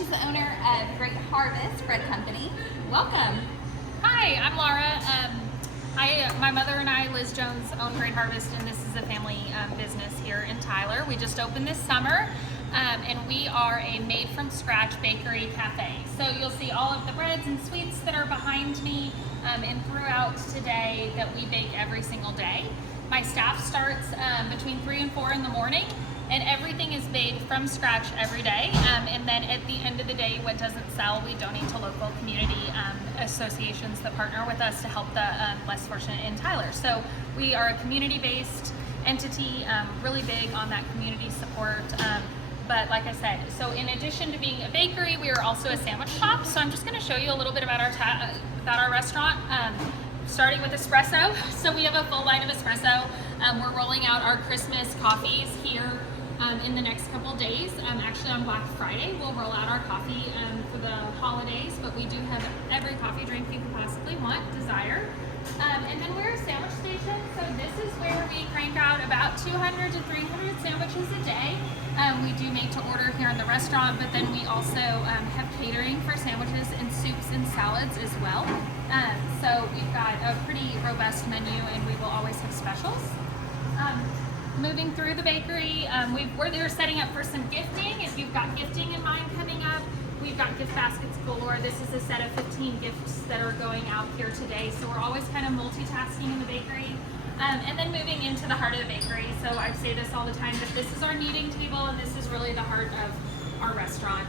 She's the owner of Great Harvest Bread Company. Welcome. Hi, I'm Laura. My mother and I, Liz Jones, own Great Harvest, and this is a family business here in Tyler. We just opened this summer, and we are a made-from-scratch bakery cafe. So you'll see all of the breads and sweets that are behind me and throughout today that we bake every single day. My staff starts between 3 and 4 in the morning, and everything is made from scratch every day. And then at the end of the day, what doesn't sell, we donate to local community associations that partner with us to help the less fortunate in Tyler. So we are a community-based entity, really big on that community support. But like I said, so in addition to being a bakery, we are also a sandwich shop. So I'm just gonna show you a little bit about our restaurant. Starting with espresso. So we have a full line of espresso. We're rolling out our Christmas coffees here in the next couple days. Actually on Black Friday, we'll roll out our coffee for the holidays, but we do have every coffee drink you could possibly want, desire. And then we're a sandwich station, so this is where we crank out about 200 to 300 sandwiches a day. We do make to order here in the restaurant, but then we also have catering for sandwiches and soups and salads as well. So we've got a pretty robust menu, and we will always have specials. Moving through the bakery, we're setting up for some gifting. If you've got gifting in mind coming up, we've got gift baskets galore. This is a set of 15 gifts that are going out here today. So we're always kind of multitasking in the bakery. And then moving into the heart of the bakery. So I say this all the time, that this is our kneading table, and this is really the heart of our restaurant.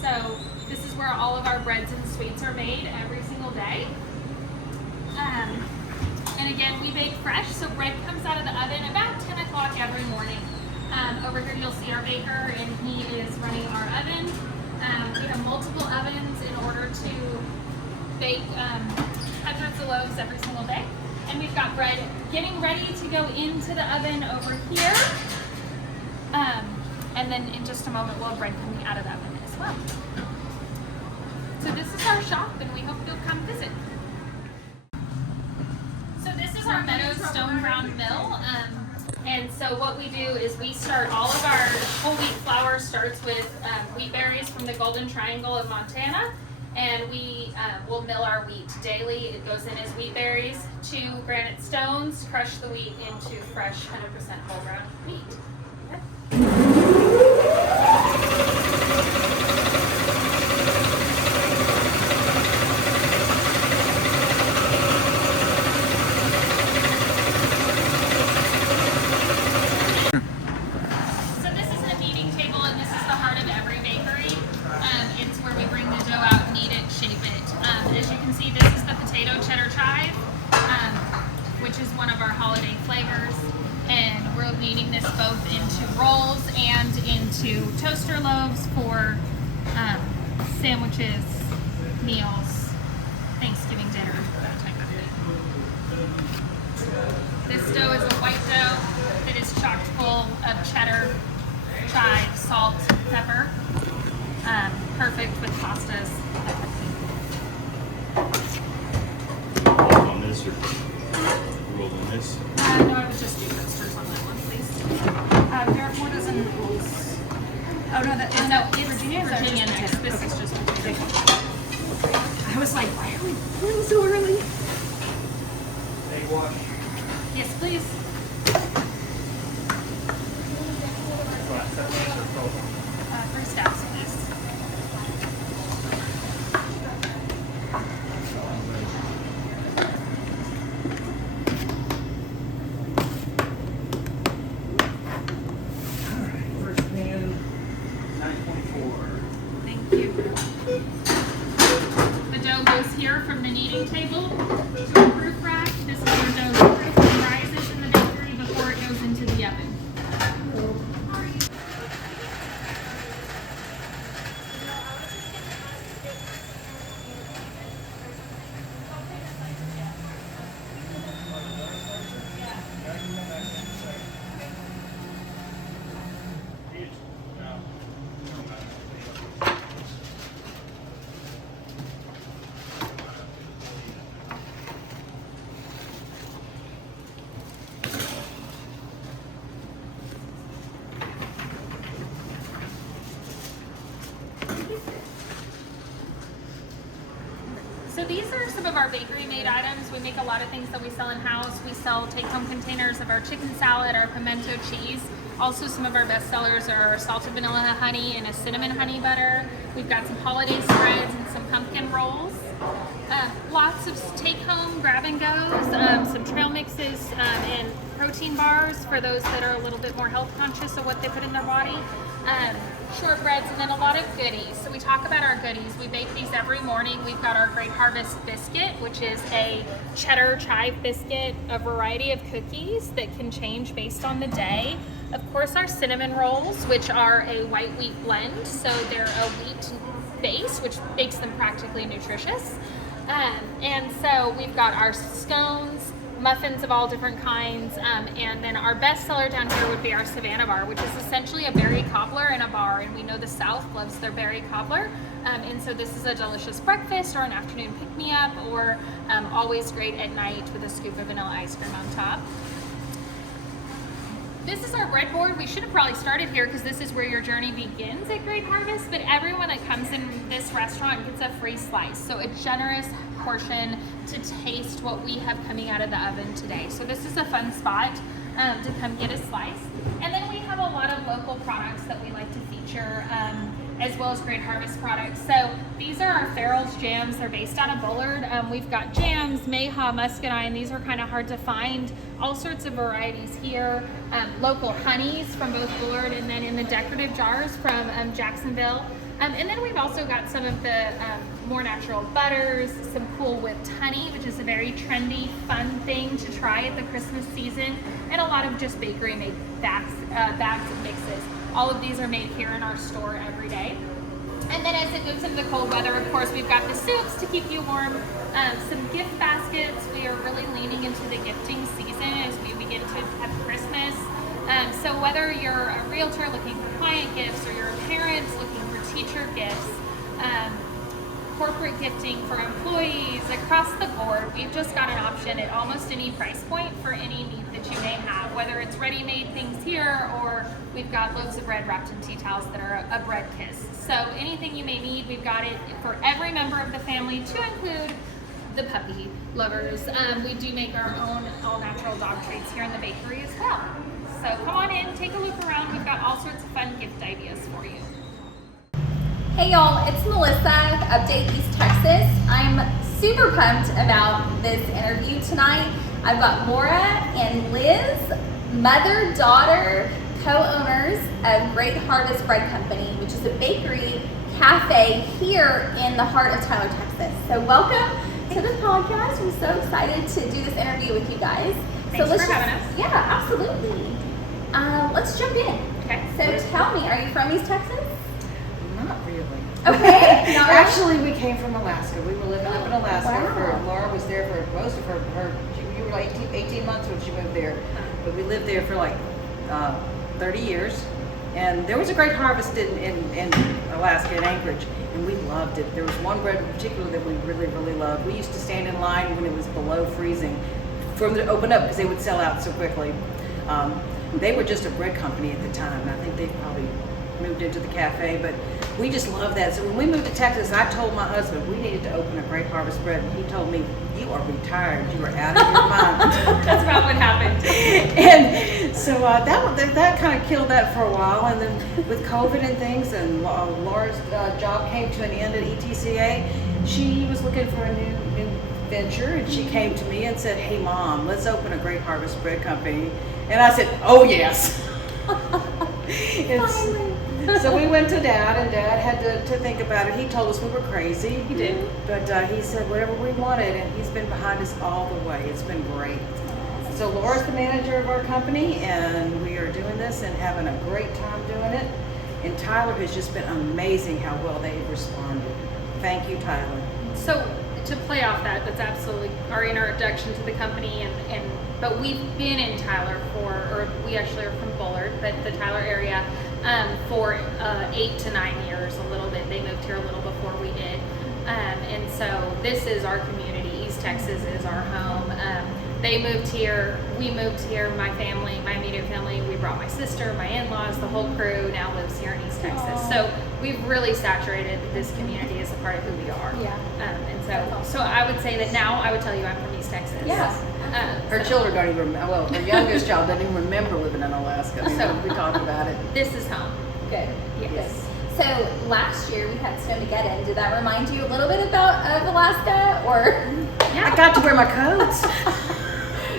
So this is where all of our breads and sweets are made every single day. And again, we bake fresh, so bread comes out of the oven about 10 o'clock every morning. Over here you'll see our baker, and he is running our oven. We have multiple ovens in order to bake hundreds of loaves every single day. And we've got bread getting ready to go into the oven over here. And then in just a moment, we'll have bread coming out of the oven as well. So this is our shop, and we hope you'll come visit. So this is our Meadows Stone Ground Mill. And so what we do is we start all of our whole wheat flour starts with wheat berries from the Golden Triangle of Montana. And we will mill our wheat daily. It goes in as wheat berries to granite stones, crush the wheat into fresh 100% whole ground wheat. So this is the kneading table, and this is the heart of every bakery. It's where we bring the dough out, knead it, shape it. As you can see, this is the potato cheddar chive, which is one of our holiday flavors. And we're kneading this both into rolls and into toaster loaves for sandwiches, meals, Thanksgiving dinner, that type of thing. This dough is a white dough that is chocked full of cheddar, chive, salt, pepper. Perfect with pastas. On this or rolled on this? No, I would just do toasters on that one, please. There are 4 dozen rolls. Oh no, it's Virginia next. This is just Virginia. I was like, why are we going so early? They wash. Yes, please. Three stacks, please. First pan, 924. Thank you. The dough goes here from the kneading table. of our bakery made items. We make a lot of things that we sell in-house. We sell take-home containers of our chicken salad, our pimento cheese. Also, some of our best sellers are our salted vanilla honey and a cinnamon honey butter. We've got some holiday spreads and some pumpkin rolls. Lots of take-home grab-and-goes, some trail mixes, and protein bars for those that are a little bit more health conscious of what they put in their body. Shortbreads, and then a lot of goodies. So we talk about our goodies. We bake these every morning. We've got our Great Harvest biscuit, which is a cheddar chive biscuit, a variety of cookies that can change based on the day. Of course, our cinnamon rolls, which are a white wheat blend, so they're a wheat base, which makes them practically nutritious. And so we've got our scones, muffins of all different kinds, and then our best seller down here would be our Savannah bar, which is essentially a berry cobbler in a bar, and we know the South loves their berry cobbler, and so this is a delicious breakfast or an afternoon pick-me-up, or always great at night with a scoop of vanilla ice cream on top. This is our breadboard. We should have probably started here because this is where your journey begins at Great Harvest, but everyone that comes in this restaurant gets a free slice. So a generous portion to taste what we have coming out of the oven today. So this is a fun spot to come get a slice. And then we have a lot of local products that we like to feature, as well as Great Harvest products. So these are our Farrell's jams. They're based out of Bullard. We've got jams, mayhaw, muscadine. These are kind of hard to find. All sorts of varieties here. Local honeys from both Bullard, and then in the decorative jars from Jacksonville. And then we've also got some of the more natural butters, some cool whipped honey, which is a very trendy, fun thing to try at the Christmas season, and a lot of just bakery made bags and mixes. All of these are made here in our store every day. And then as it moves into the cold weather, of course, we've got the soups to keep you warm, some gift baskets. We are really leaning into the gifting season as we begin to have Christmas. So whether you're a realtor looking for client gifts, or you're a parent looking for teacher gifts, corporate gifting for employees, across the board, we've just got an option at almost any price point for any need that you may have, whether it's ready-made things here, or we've got loaves of bread wrapped in tea towels that are a bread kiss. So anything you may need, we've got it for every member of the family, to include the puppy lovers. We do make our own all-natural dog treats here in the bakery as well. So come on in, take a look around. We've got all sorts of fun gift ideas for you. Hey y'all, it's Melissa of Update East Texas. I'm super pumped about this interview tonight. I've got Laura and Liz, mother-daughter co-owners of Great Harvest Bread Company, which is a bakery cafe here in the heart of Tyler, Texas. So welcome to the podcast. I'm so excited to do this interview with you guys. Thanks for having us. Yeah, absolutely. Let's jump in. Okay. So tell me, are you from East Texas? Not really. Okay. Not really? Actually, we came from Alaska. We were living up in Alaska. Wow. Laura was there for most of you were like 18 months when she moved there. But we lived there for like 30 years. And there was a Great Harvest in Alaska, in Anchorage, and we loved it. There was one bread in particular that we really, really loved. We used to stand in line when it was below freezing for them to open up because they would sell out so quickly. They were just a bread company at the time. I think they probably moved into the cafe, but we just loved that. So when we moved to Texas, I told my husband we needed to open a Great Harvest Bread, and he told me, "You are retired. You are out of your mind." That's about what happened. And so that kind of killed that for a while. And then with COVID and things, and Laura's job came to an end at ETCA, she was looking for a new venture, and she came to me and said, "Hey Mom, let's open a Great Harvest Bread Company." And I said, "Oh yes." So we went to Dad, and Dad had to think about it. He told us we were crazy. He did. But he said whatever we wanted, and he's been behind us all the way. It's been great. So Laura's the manager of our company, and we are doing this and having a great time doing it. And Tyler has just been amazing how well they've responded. Thank you, Tyler. So to play off that, that's absolutely our introduction to the company, but we've been in Tyler we actually are from Bullard, but the Tyler area, for 8 to 9 years, a little bit. They moved here a little before we did. And so this is our community. East East Texas is our home. They moved here, we moved here, my family, my immediate family, we brought my sister, my in-laws, the whole crew now lives here in East Texas. Aw. So we've really saturated this community as a part of who we are. Yeah. And so I would say that now I would tell you I'm from East Texas. Yeah. Her children don't even remember, well, her youngest child doesn't even remember living in Alaska. I mean, So- we talked about it. This is home. Good. Yes. So last year we had Snowmageddon. Did that remind you a little bit of Alaska, or? I got to wear my coats.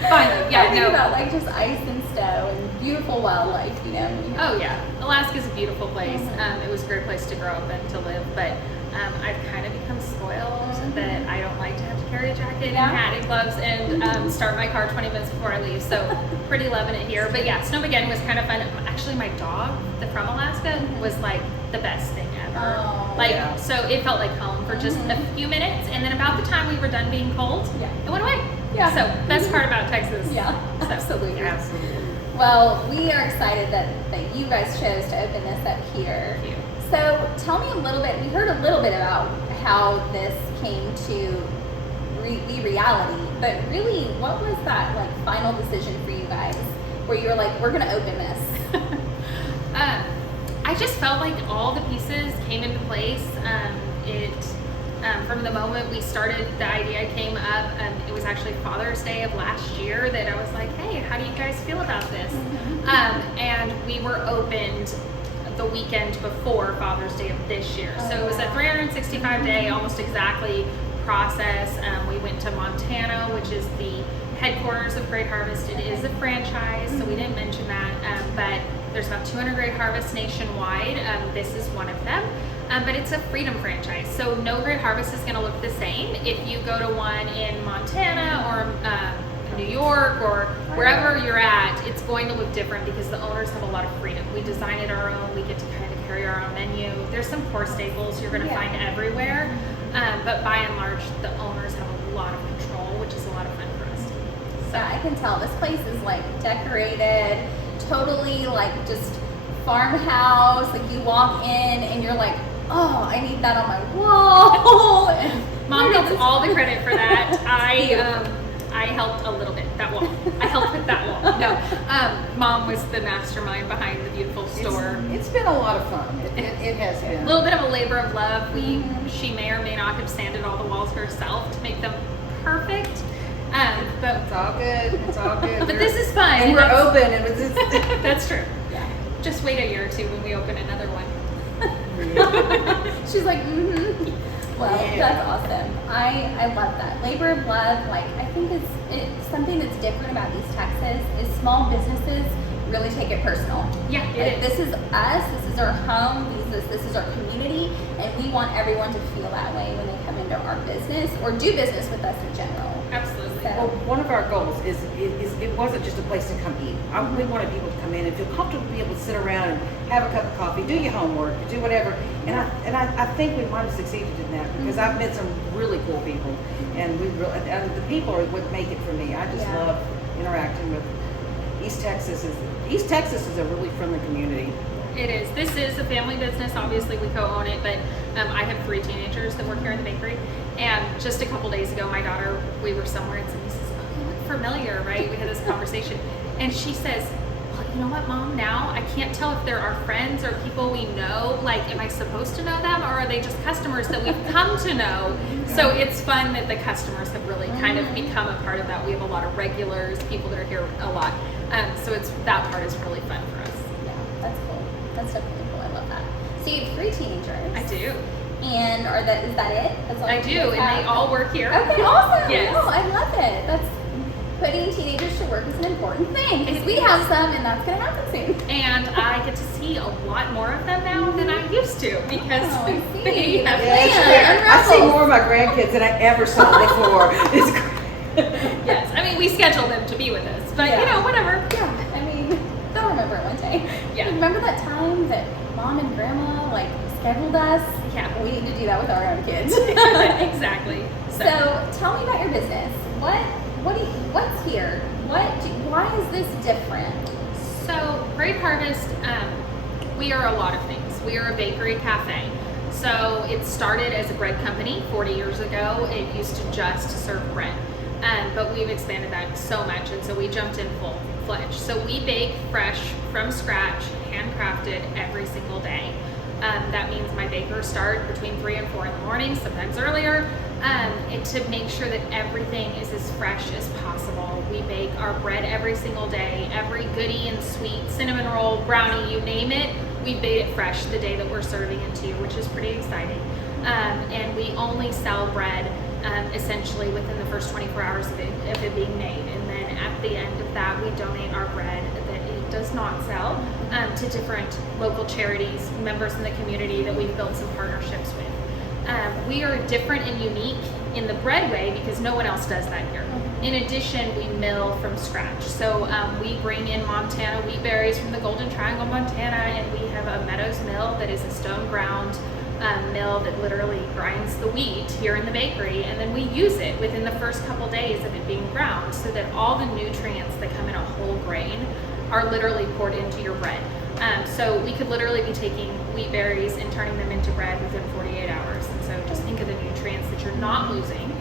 Finally, I yeah, think no. about like just ice and snow and beautiful wildlife, you know. Oh yeah, Alaska's a beautiful place. It was a great place to grow up and to live, but I've kind of become spoiled that I don't like to have to carry a jacket Yeah. and hat and gloves and start my car 20 minutes before I leave. So pretty loving it here. But yeah, Snowmageddon was kind of fun. Actually, my dog from Alaska was like the best thing ever. Oh, like yeah. so, it felt like home for just a few minutes, and then about the time we were done being cold, Yeah. it went away. Yeah. So best part about Texas. Yeah, So, absolutely. Absolutely. Well, we are excited that you guys chose to open this up here. Thank you. So tell me a little bit, we heard a little bit about how this came to be reality, but really what was that like final decision for you guys where you were like, we're gonna open this? I just felt like all the pieces came into place. From the moment we started, the idea came up. It was actually Father's Day of last year that I was like, hey, how do you guys feel about this? And we were opened the weekend before Father's Day of this year. So it was a 365-day, almost exactly, process. We went to Montana, which is the headquarters of Great Harvest. It is a franchise, so we didn't mention that, but there's about 200 Great Harvests nationwide. This is one of them, but it's a freedom franchise, so no Great Harvest is going to look the same. If you go to one in Montana or New York or wherever you're at, it's going to look different because the owners have a lot of freedom. We design it our own, we get to kind of carry our own menu. There's some core staples you're going to find everywhere, but by and large, the owners have a lot of control, which is a lot of fun for us. So I can tell this place is like decorated, totally like just farmhouse. Like you walk in and you're like, oh, I need that on my wall. And Mom gets all the credit for that. I helped a little bit, that wall. I helped with that wall. No, Mom was the mastermind behind the beautiful store. It's been a lot of fun. It has been. A little bit of a labor of love. She may or may not have sanded all the walls herself to make them perfect. But It's all good. It's all good. but this is fun. And we're that's- open, and it's That's true. Yeah. Just wait a year or two when we open another one. She's like, Well, Yeah. that's awesome. I love that. Labor of love, like I think it's something that's different about East Texas is small businesses really take it personal. Yeah, Like, it is. this is us, this is our home, this is our community, and we want everyone to feel that way when they come into our business or do business with us in general. Absolutely. Well, one of our goals is it wasn't just a place to come eat. We wanted people to come in and feel comfortable to be able to sit around and have a cup of coffee, do your homework, do whatever. And I think we might have succeeded in that because I've met some really cool people, and and the people are what make it for me. I just Yeah. love interacting with East Texas. East Texas is a really friendly community. It is. This is a family business. Obviously, we co-own it, but I have 3 teenagers that work here in the bakery. And just a couple days ago, my daughter, we were somewhere and somebody says, "Oh, you look familiar," right? We had this conversation, and she says, "Well, you know what, Mom? Now I can't tell if they're our friends or people we know. Like, am I supposed to know them, or are they just customers that we've come to know?" So it's fun that the customers have really kind of become a part of that. We have a lot of regulars, people that are here a lot. So that part is really fun for us. Yeah, that's cool. That's definitely cool. I love that. So you have 3 teenagers. I do. And is that it? That's all I you do, guys and have? they all work here. Okay, awesome. Yes. No, I love it. That's putting teenagers to work is an important thing because we have some, and that's going to happen soon. And I get to see a lot more of them now than I used to because Oh, I see. they have Yeah, I see more of my grandkids than I ever saw before. It's great. Yes, I mean, we schedule them to be with us, but Yeah. whatever. Yeah, I mean, they'll remember it one day. Yeah. Remember that time that Mom and Grandma like scheduled us? Yeah. We need to do that with our own kids. Exactly. So tell me about your business. What's here? Why is this different? So, Great Harvest, we are a lot of things. We are a bakery cafe. So it started as a bread company 40 years ago. It used to just serve bread. But we've expanded that so much, and so we jumped in full-fledged. So we bake fresh from scratch, handcrafted every single day. That means my bakers start between 3 and 4 in the morning, sometimes earlier, and to make sure that everything is as fresh as possible. We bake our bread every single day, every goodie and sweet, cinnamon roll, brownie, you name it, we bake it fresh the day that we're serving it to you, which is pretty exciting. And we only sell bread essentially within the first 24 hours of it being made. And then at the end of that, we donate our bread that it does not sell to different local charities, members in the community that we've built some partnerships with. We are different and unique in the bread way because no one else does that here. In addition, we mill from scratch. So we bring in Montana wheat berries from the Golden Triangle, Montana, and we have a Meadows mill that is a stone ground mill that literally grinds the wheat here in the bakery, and then we use it within the first couple days of it being ground so that all the nutrients that come in a whole grain are literally poured into your bread. So we could literally be taking wheat berries and turning them into bread within 48 hours. And so just think of the nutrients that you're not losing.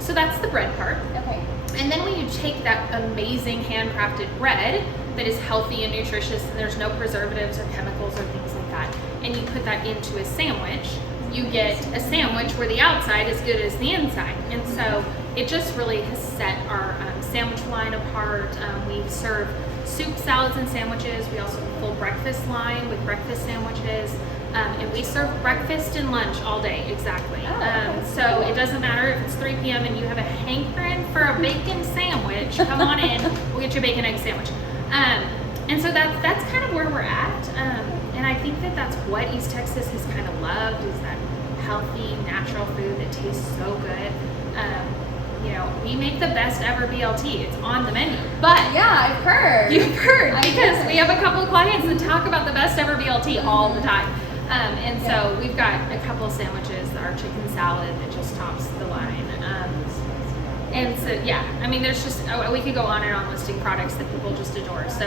So that's the bread part. Okay. And then when you take that amazing handcrafted bread that is healthy and nutritious and there's no preservatives or chemicals or things like that, and you put that into a sandwich, you get a sandwich where the outside is good as the inside. And so it just really has set our sandwich line apart. We serve soup, salads, and sandwiches. We also have a full breakfast line with breakfast sandwiches. And we serve breakfast and lunch all day, exactly. So it doesn't matter if it's 3 p.m. and you have a hankering for a bacon sandwich, come on in, we'll get you a bacon egg sandwich. And so that's kind of where we're at. And I think that that's what East Texas has kind of loved, is that healthy, natural food that tastes so good. You know, we make the best ever BLT. It's on the menu. But Yeah, I've heard. you've heard, I've because heard. we have a couple of clients that talk about the best ever BLT all the time. And so we've got a couple of sandwiches, our chicken salad that just tops the line. And so, yeah, I mean, there's just, we could go on and on listing products that people just adore. So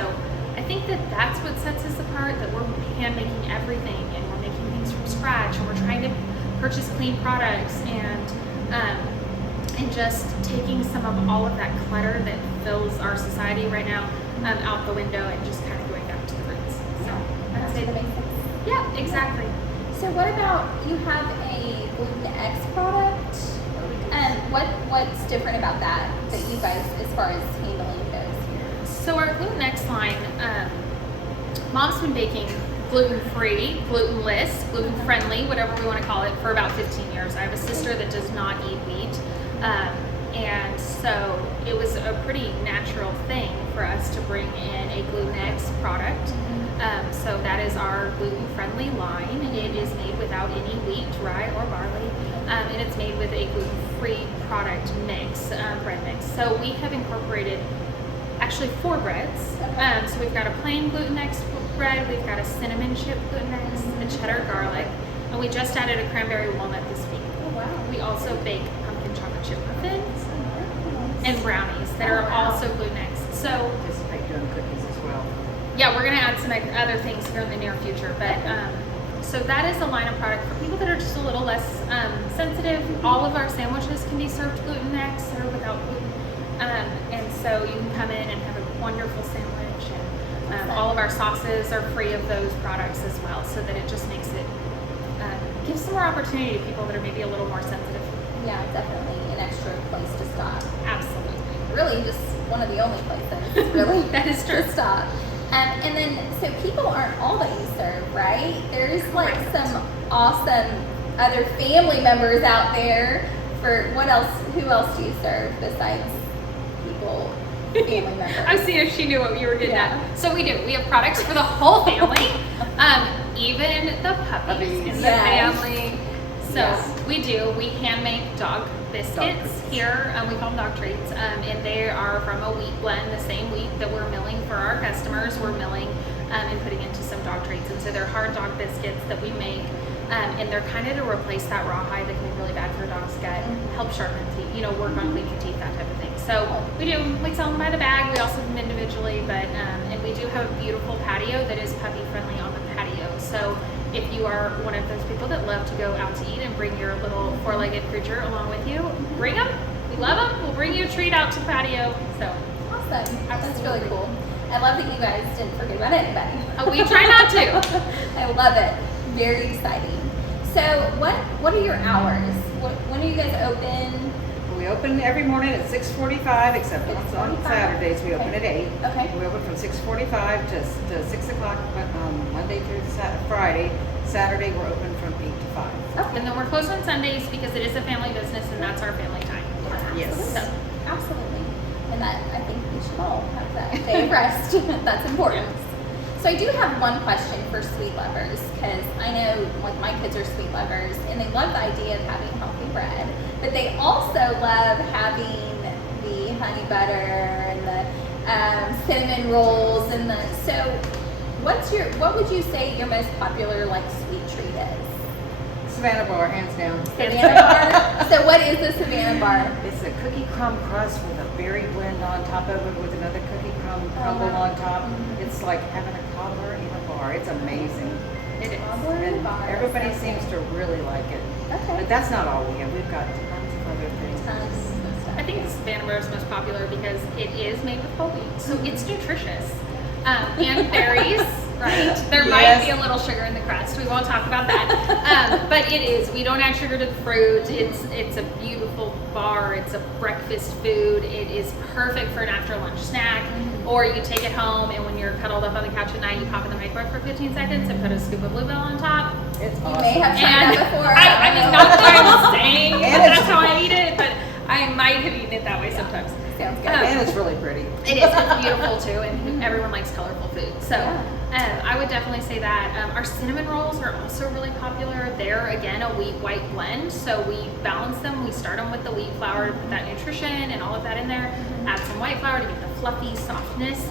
I think that that's what sets us apart, that we're hand making everything, and we're making things from scratch, and we're trying to purchase clean products, and just taking some of all of that clutter that fills our society right now out the window, and just kind of going back to the roots. So that's To it. the basics. Yeah, exactly. So what about, you have a Gluten X product? What's different about that you guys, as far as handling goes here? So our Gluten X line, Mom's been baking gluten-free, glutenless, gluten-friendly, whatever we want to call it, for about 15 years. I have a sister that does not eat wheat. And so it was a pretty natural thing for us to bring in a Gluten X product. So that is our gluten-friendly line. It is made without any wheat, rye, or barley, and it's made with a gluten-free product mix, bread mix. So we have incorporated actually 4 breads. So we've got a plain Gluten X bread, we've got a cinnamon chip Gluten X, a cheddar garlic, and we just added a cranberry walnut this week. Oh, wow. We also bake pumpkin chocolate chip muffins and brownies that are also Gluten X. So Anticipate doing cookies as well. yeah, we're gonna add some other things here in the near future, but so that is a line of product for people that are just a little less sensitive. All of our sandwiches can be served Gluten X or without gluten, and so you can come in and have a wonderful sandwich, and all of our sauces are free of those products as well, so that it just makes it gives some more opportunity to people that are maybe a little more sensitive. Yeah, definitely an extra place to stop. Absolutely. Really, just one of the only places, really. That is true. To stop. And then, so people aren't all that you serve, right? There's like some awesome other family members out there. For what else? Who else do you serve besides people, family members? I was seeing if she knew what you were getting Yeah. at. So we do. We have products for the whole family, even the puppies in the Yes. family. So Yes. we do. We hand make dog biscuits here. We call them dog treats, and they are from a wheat blend, the same wheat that we're milling for our customers. We're milling and putting into some dog treats, and so they're hard dog biscuits that we make. And they're kind of to replace that rawhide that can be really bad for a dog's gut, help sharpen teeth, work on cleaning teeth, that type of thing. So we sell them by the bag. We also have them individually, but and we do have a beautiful patio that is puppy friendly on the patio. So if you are one of those people that love to go out to eat and bring your little four-legged creature along with you, bring them. We love them. We'll bring you a treat out to the patio. So Awesome. That's really cool. I love that you guys didn't forget about anybody. We try not to. I love it. Very exciting. So what are your hours? When are you guys open? We open every morning at 6:45, except on 6:45. Saturdays. We open Okay. at 8. Okay. We open from 6:45 to 6 o'clock Monday through Friday. Saturday we're open from 8 to 5. Okay. And then we're closed on Sundays because it is a family business and that's our family time. Yes. Absolutely. Absolutely. And that, I think we should all have that day of rest. That's important. So I do have one question for sweet lovers, because I know like my kids are sweet lovers and they love the idea of having healthy bread, but they also love having the honey butter and the cinnamon rolls and so what would you say your most popular like sweet treat is? Savannah bar, hands down. Savannah bar. So what is the Savannah bar? It's a cookie crumb crust with a berry blend on top of it with another cookie crumble on top. Mhm. It's like having a cobbler in a bar. It's amazing. It is. Cobbler and And bar. everybody Okay. seems to really like it. Okay. But that's not all we have. We've got tons of other things. Tons of stuff. I think the Savannah bar is most popular because it is made with whole wheat, so it's nutritious. And berries, right? There might be a little sugar in the crust. We won't talk about that. But it is. We don't add sugar to the fruit. It's a beautiful bar. It's a breakfast food. It is perfect for an after lunch snack. Or you take it home and when you're cuddled up on the couch at night, you pop in the microwave for 15 seconds and put a scoop of Bluebell on top. It's You awesome. may have tried And that before. I mean, not that I'm saying And that it's- that's how I eat it, but I might have eaten it that way sometimes. Sounds good. And it's really pretty. It is. It's beautiful too, and everyone likes colorful food. So Yeah. I would definitely say that. Our cinnamon rolls are also really popular. They're, again, a wheat-white blend, so we balance them. We start them with the wheat flour to put that nutrition and all of that in there. Add some white flour to get the fluffy softness,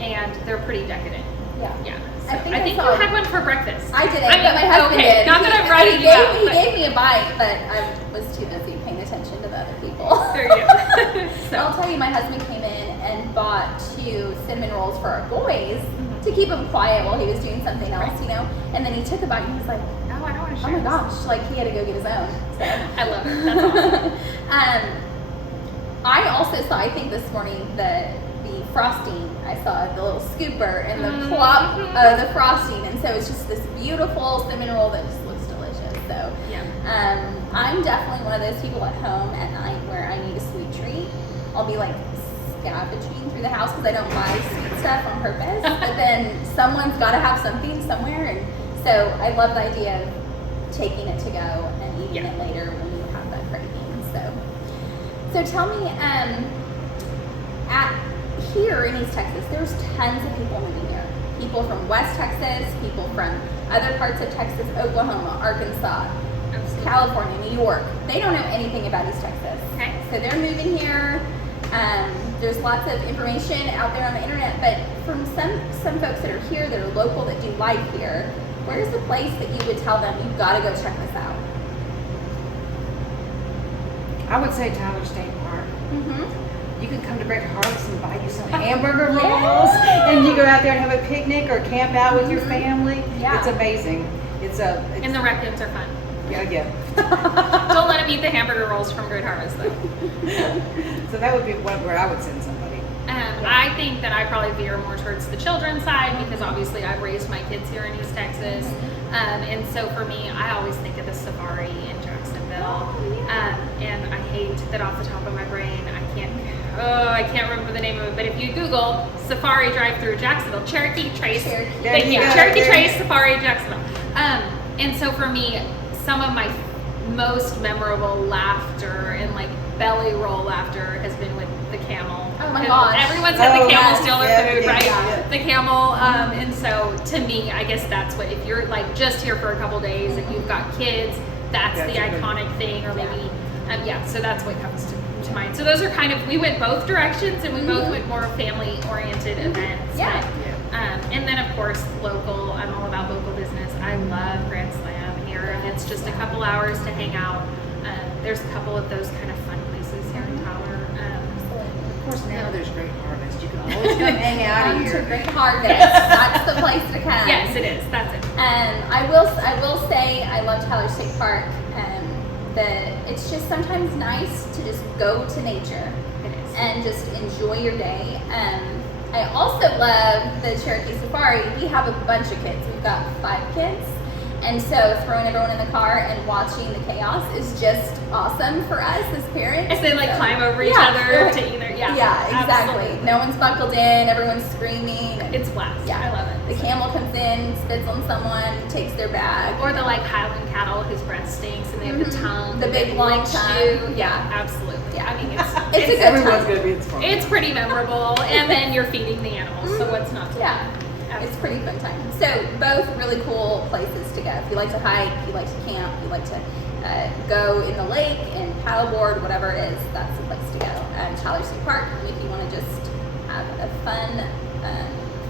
and they're pretty decadent. Yeah. Yeah. I So think I I think saw- you had one for breakfast. I didn't, I mean, but my husband okay, did. not that I'm He writing you out, he but gave me a bite, but I was too busy paying attention to the other people. there you go. I'll So tell you, my husband came in and bought 2 cinnamon rolls for our boys to keep him quiet while he was doing something else, you know. And then he took a bite and he was like, oh, I don't want to "Oh share. my gosh!" Like he had to go get his own. So. I love it. That's awesome. I also saw, I think this morning, the frosting. I saw the little scooper and the plop of the frosting, and so it's just this beautiful cinnamon roll that just looks delicious. So Yeah. I'm definitely one of those people at home at night where I need a sweet treat. I'll be like scavenging through the house because I don't buy sweet stuff on purpose, but then someone's got to have something somewhere, and so I love the idea of taking it to go and eating it later when you have that craving. So tell me, here in East Texas, there's tons of people moving here. People from West Texas, people from other parts of Texas, Oklahoma, Arkansas, Absolutely. California, New York. They don't know anything about East Texas. Okay. So they're moving here. There's lots of information out there on the internet, but from some folks that are here, that are local, that do life here, where's the place that you would tell them, you've got to go check this out? I would say Tyler State Park. Mm-hmm. You can come to Great Harvest and buy you some hamburger rolls, and you go out there and have a picnic or camp out with your family. Yeah. It's amazing. And the raccoons are fun. yeah. Don't let them eat the hamburger rolls from Great Harvest, though. So that would be one where I would send somebody. I think that I probably veer more towards the children's side because obviously I've raised my kids here in East Texas. And so for me, I always think of the safari in Jacksonville. And I hate that off the top of my brain, I can't remember the name of it, but if you Google Safari Drive-Through Jacksonville, Cherokee Trace, Cherokee. There you go. Cherokee There you Trace Safari Jacksonville. And so for me, some of my most memorable laughter and like belly roll laughter has been with the camel. Oh my And gosh. everyone's had the camel yes. steal their Yeah, food, yeah, right? yeah. The camel. And so to me, I guess that's what, if you're like just here for a couple days and you've got kids, that's the That's a good- iconic thing, or maybe, so that's what comes to mind. So those are kind of, we went both directions and we both went more family-oriented events. Yeah. But, and then of course, local, I'm all about local business. I love Grand Slam here. If it's just a couple hours to hang out, there's a couple of those kind of fun places here in Tyler. course, now there's Great Harvest. You can always come hang out Come here. to Great Harvest. That's the place to come. Yes, it is. That's it. I will say I love Tyler State Park. It's just sometimes nice to just go to nature It is. and just enjoy your day. I also love the Cherokee Safari. We have a bunch of kids. We've got 5 kids. And so throwing everyone in the car and watching the chaos is just awesome for us as parents. As they like So- climb over each Yeah, other like- to either, yeah. Yeah, exactly. Absolutely. No one's buckled in, everyone's screaming. and- It's blast. Yeah. I love it. The camel comes in, spits on someone, takes their bag. Or the like Highland cattle whose breath stinks and they have the Mhm. tongue. The and big they long lick tongue. you. Yeah. Absolutely. Yeah. I mean, it's It's a good Everyone's time. gonna be. It's fun. it's pretty memorable, and then you're feeding the animals, so what's not to Yeah. love? It's pretty fun time. So both really cool places to go. If you like to hike, you like to camp, you like to go in the lake and paddleboard, whatever it is, that's the place to go. Tyler State Park, if you want to just have a fun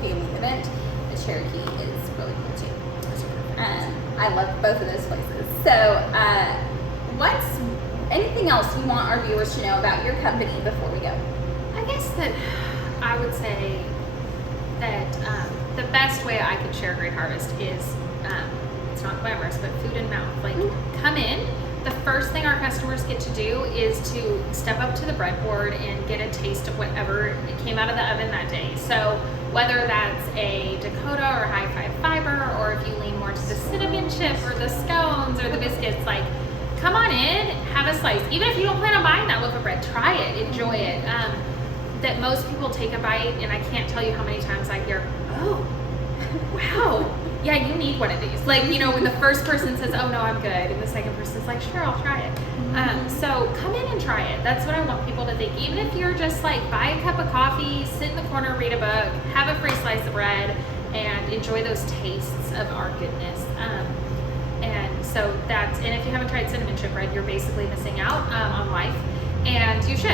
family event, the Cherokee is really cool too. I love both of those places. So what's anything else you want our viewers to know about your company before we go? I guess that I would say that the best way I could share Great Harvest is it's not glamorous, but food and mouth. Like, come in. The first thing our customers get to do is to step up to the breadboard and get a taste of whatever came out of the oven that day. So whether that's a Dakota or high five fiber, or if you lean more to the cinnamon chip or the scones or the biscuits, like, come on in, have a slice. Even if you don't plan on buying that loaf of bread, try it, enjoy it. That most people take a bite, and I can't tell you how many times I hear, oh, wow, yeah, you need one of these. Like, you know, when the first person says, oh no, I'm good, and the second person's like, sure, I'll try it. So come in and try it. That's what I want people to think. Even if you're just like, buy a cup of coffee, sit in the corner, read a book, have a free slice of bread, and enjoy those tastes of our goodness. And if you haven't tried cinnamon chip bread, you're basically missing out on life, and you should.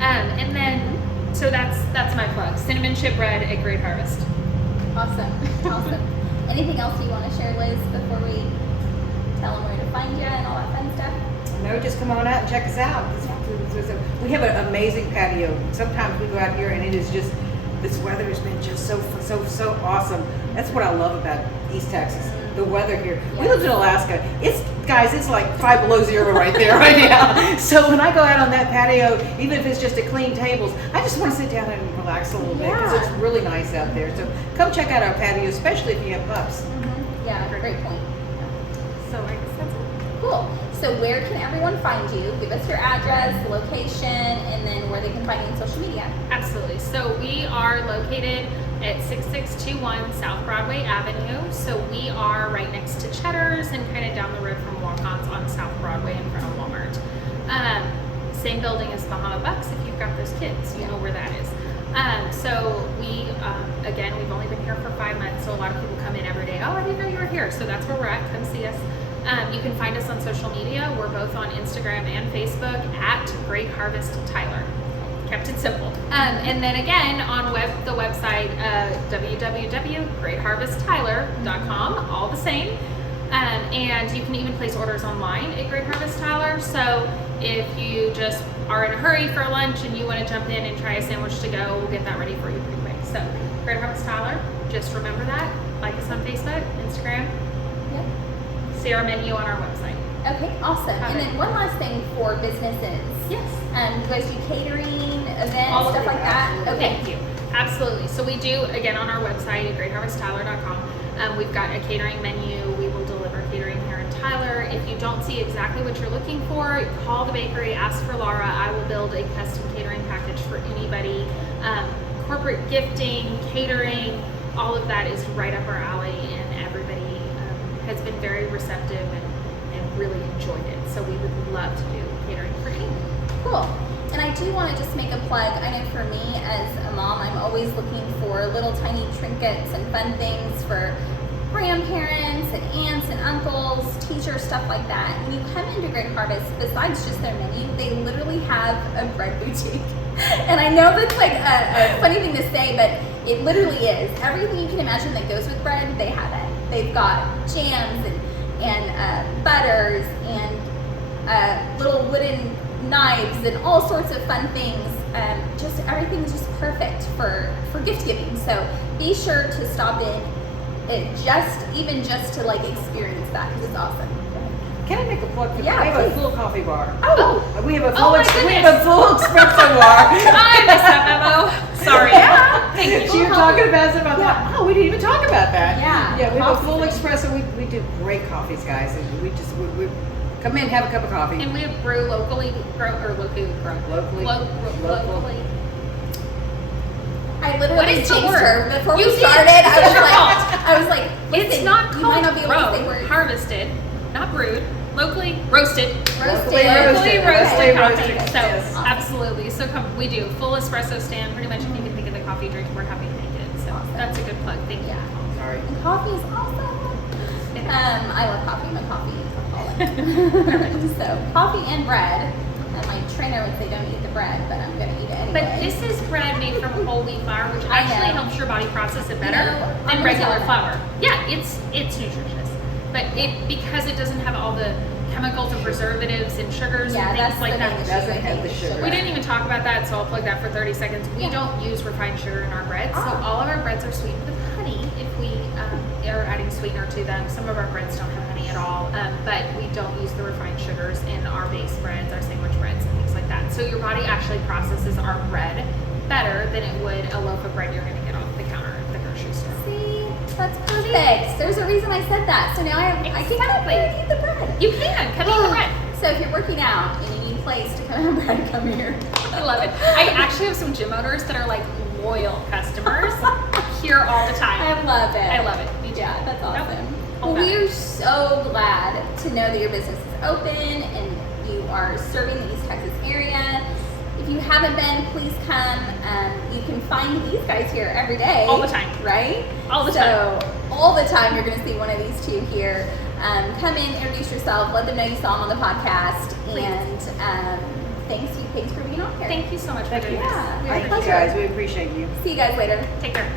And then, so that's my plug. Cinnamon chip bread at Great Harvest. Awesome. Awesome. Anything else you want to share, Liz, before we tell them where to find you and all that fun stuff? No, just come on out and check us out. We have an amazing patio. Sometimes we go out here and it is just, this weather has been just so awesome. That's what I love about East Texas. The weather here. We Yes. lived in Alaska. It's like 5 below zero right there right now. So when I go out on that patio, even if it's just a clean tables, I just want to sit down and relax a little bit because Yeah. it's really nice out there. So come check out our patio, especially if you have pups. Yeah, great point. So I guess that's it. Cool. So where can everyone find you? Give us your address, the location, and then where they can find you on social media. Absolutely. So we are located at 6621 South Broadway Avenue. So we are right next to Cheddar's and kind of down the road from Walk-Ons on South Broadway in front of Walmart. Same building as Bahama Bucks. If you've got those kids, you know where that is. So we, again, we've only been here for 5 months, so a lot of people come in every day. Oh, I didn't know you were here. So that's where we're at. Come see us. You can find us on social media. We're both on Instagram and Facebook at Great Harvest Tyler. Kept it simple. And then again on the website www.greatharvesttyler.com, all the same. And you can even place orders online at Great Harvest Tyler. So if you just are in a hurry for lunch and you want to jump in and try a sandwich to go, we'll get that ready for you pretty quick. So Great Harvest Tyler, just remember that. Like us on Facebook, Instagram. Yep. See our menu on our website. Okay, awesome. And then one last thing for businesses. Yes. You guys do catering, events, All of stuff it, like that? absolutely. Okay. Thank you. Absolutely. So we do, again, on our website at greatharvesttyler.com, we've got a catering menu. We will deliver catering here in Tyler. If you don't see exactly what you're looking for, call the bakery, ask for Laura. I will build a custom catering package for anybody. Corporate gifting, catering, all of that is right up our alley, and everybody has been very receptive and really enjoyed it. So we would love to do catering for you. Cool. And I do want to just make a plug. I know for me as a mom, I'm always looking for little tiny trinkets and fun things for grandparents and aunts and uncles, teachers, stuff like that. When you come into Great Harvest, besides just their menu, they literally have a bread boutique. And I know that's like a funny thing to say, but it literally is. Everything you can imagine that goes with bread, they have it. They've got jams and butters and little wooden knives and all sorts of fun things just everything is just perfect for gift giving. So be sure to stop in, even just to like experience that, because it's awesome. Can I make a plug for Yeah, we have a please. full coffee bar. Oh, We have a Oh my full espresso bar. I missed that memo. Sorry. Yeah. Thank you. So you're talking about something. I thought, oh, we didn't even talk about that. Yeah. Yeah, we have a Coffee. full espresso. We do great coffees, guys. And we come in, have a cup of coffee. And we brew locally Locally. locally. I What literally is the jinxed word? her before You we did. started. It's your fault. I was like, It's listen, not you might called not be able to say grown, words. harvested, not brewed, locally roasted. Roasted. Locally roasted coffee. roasted, So yes. absolutely. So we do full espresso stand. Pretty much if you can think of the coffee drink, we're happy to make it. So Awesome. that's a good plug. Thank you. Yeah. Sorry. And coffee is awesome. It is. I love coffee. I'm a coffee alcoholic. So coffee and bread. And my trainer would say don't eat the bread, but I'm gonna eat it anyway. But this is bread made from whole wheat flour, which I actually know. helps your body process it better You know, I'm than gonna regular tell flour. Yeah, it's nutritious, but because it doesn't have all the chemicals and preservatives and sugars Yeah, and that's things like the that. main issue. Doesn't I have think, the is sugar. We didn't even talk about that, so I'll plug that for 30 seconds. We Yeah. don't use refined sugar in our breads, so Ah. all of our breads are sweetened with honey if we are adding sweetener to them. Some of our breads don't have honey at all, but we don't use the refined sugars in our base breads, our sandwich breads, and things like that. So your body actually processes our bread better than it would a loaf of bread you're going to get off the counter at the grocery store. See, that's perfect. There's a reason I said that. So now I can cut Exactly. and eat the bread. You can cut eat the bread. So if you're working out and you need a place to come have bread, come here. I love it. I actually have some gym owners that are like loyal customers here all the time. I love it. I love it. Me too. Yeah, that's awesome. Nope. Well, All we better. are so glad to know that your business is open and you are serving the East Texas area. If you haven't been, please come. You can find these guys here every day. All the time. Right? All the time. So all the time you're going to see one of these two here. Come in, introduce yourself, let them know you saw them on the podcast. Please. And thanks for being on here. Thank you so much for Thank doing you. this. Yeah, We my Thank you appreciate pleasure. guys. We appreciate you. See you guys later. it. Take care.